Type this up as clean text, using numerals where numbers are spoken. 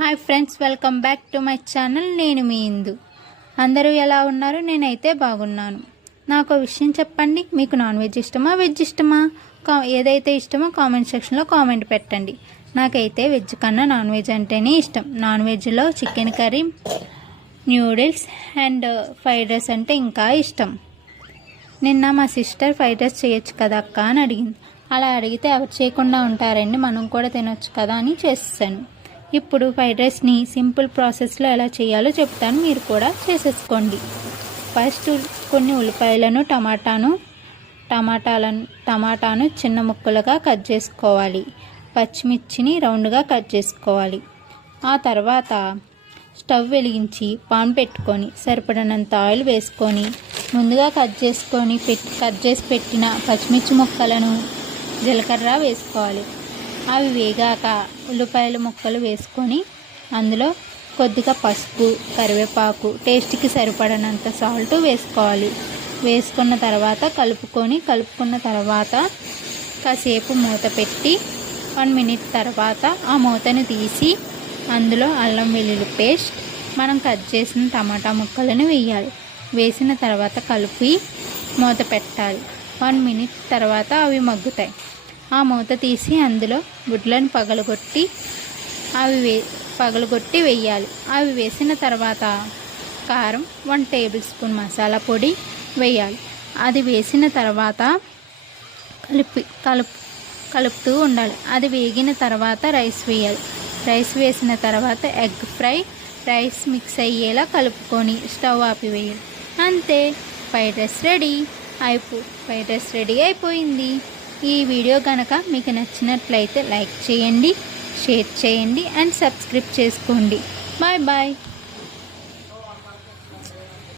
Hi friends, welcome back to my channel. నేను మీ ఇందు. అందరూ ఎలా ఉన్నారు? నేనైతే బాగున్నాను. నాకు ఒక విషయం చెప్పండి, మీకు నాన్ వెజ్ ఇష్టమా, వెజ్ ఇష్టమా? ఏదైతే ఇష్టమో కామెంట్ సెక్షన్లో కామెంట్ పెట్టండి. నాకైతే వెజ్ కన్నా నాన్ వెజ్ అంటేనే ఇష్టం. నాన్ వెజ్లో chicken curry, noodles and fried rice అంటే ఇంకా ఇష్టం. నిన్న మా సిస్టర్ ఫ్రైడ్ రైస్ చేయొచ్చు కదా అక్క అని అడిగింది. అలా అడిగితే ఎవరు చేయకుండా ఉంటారండి, మనం కూడా తినొచ్చు కదా అని చేసేసాను. ఇప్పుడు ఫ్రైడ్ రైస్ని సింపుల్ ప్రాసెస్లో ఎలా చేయాలో చెప్తాను, మీరు కూడా చేసేసుకోండి. ఫస్ట్ కొన్ని ఉల్లిపాయలను టమాటాను చిన్న ముక్కలుగా కట్ చేసుకోవాలి. పచ్చిమిర్చిని రౌండ్గా కట్ చేసుకోవాలి. ఆ తర్వాత స్టవ్ వెలిగించి పాన్ పెట్టుకొని సరిపడినంత ఆయిల్ వేసుకొని ముందుగా కట్ చేసి పెట్టిన పచ్చిమిర్చి ముక్కలను జీలకర్ర వేసుకోవాలి. అవి వేగాక ఉల్లిపాయల ముక్కలు వేసుకొని అందులో కొద్దిగా పసుపు, కరివేపాకు, టేస్ట్కి సరిపడినంత సాల్ట్ వేసుకోవాలి. వేసుకున్న తర్వాత కలుపుకున్న తర్వాత కాసేపు మూత పెట్టి 1 minute తర్వాత ఆ మూతను తీసి అందులో అల్లం వెల్లుల్లి పేస్ట్, మనం కట్ చేసిన టమాటా ముక్కలను వేయాలి. వేసిన తర్వాత కలిపి మూత పెట్టాలి. 1 minute తర్వాత అవి మగ్గుతాయి. ఆ మూత తీసి అందులో గుడ్లను పగలగొట్టి వేయాలి. అవి వేసిన తర్వాత కారం, 1 tablespoon మసాలా పొడి వేయాలి. అది వేసిన తర్వాత కలుపుతూ ఉండాలి. అది వేగిన తర్వాత రైస్ వేయాలి. రైస్ వేసిన తర్వాత ఎగ్ ఫ్రై, రైస్ మిక్స్ అయ్యేలా కలుపుకొని స్టవ్ ఆపివేయాలి. అంతే, ఫ్రైడ్ రైస్ రెడీ అయిపోయింది. ఈ వీడియో కనుక మీకు నచ్చినట్లయితే లైక్ చేయండి, షేర్ చేయండి అండ్ సబ్స్క్రైబ్ చేసుకోండి. Bye bye.